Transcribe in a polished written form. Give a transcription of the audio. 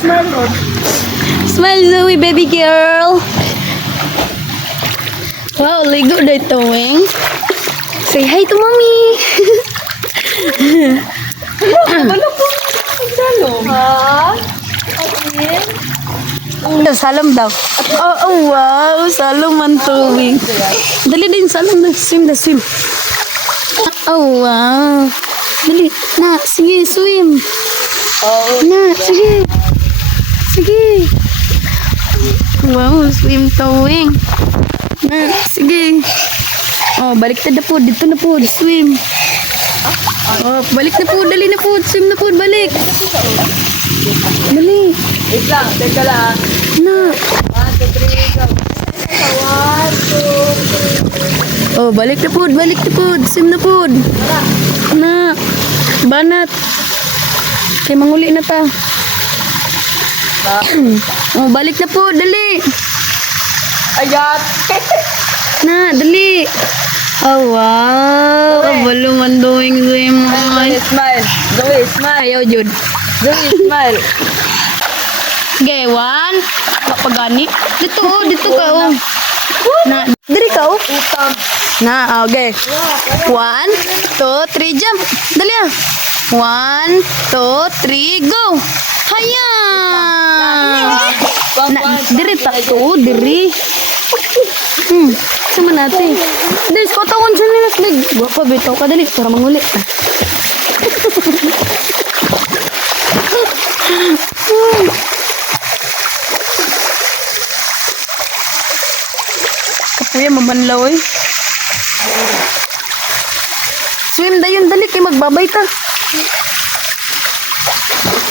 Smile mo. Smile, Zoe, baby girl. Wow, ligo na ito, Weng. Say hi to mommy. Ano po? Salong. Ha? Okay. Salam daw. Oh, wow. Salam man to, Weng. Dali din, salam na. Swim na, swim. Oh, wow. Dali. Na, sige, swim. Oh. Na, sige. Sige. Wow, swim to, Weng. Na, sige. Oh, balik na po. Dito na po. Swim. Oh, balik na po. Dali na po. Swim na po. Balik. Dali. Wait lang. Teka lang. Na. 1, 2, 3, go. 1, 2, 3. Oh, balik na po. Balik na po. Swim na po. Na. Banat. Kaya manguli na ta. Oh, balik na po. Dali. Ayat. Na, dali. Oh, wow. Kabalo man doing swim. Zoe, smile. Zoe, smile. Ayaw, Jud. Zoe, smile. Okay, one. Pagani. Dito, oh. Dito ka, oh. Na, diri ka, oh. Utang. Na, okay. 1, 2, 3, jump. Dali ah. 1, 2, 3, go. Haya. Na, diri ta to, diri. Sama natin. Des, kota ko dyan nila. Guwapa, bitaw ka dali para manguli. Kapuya, mamanlaw eh. Swim dayon, dali kay magbabay ka.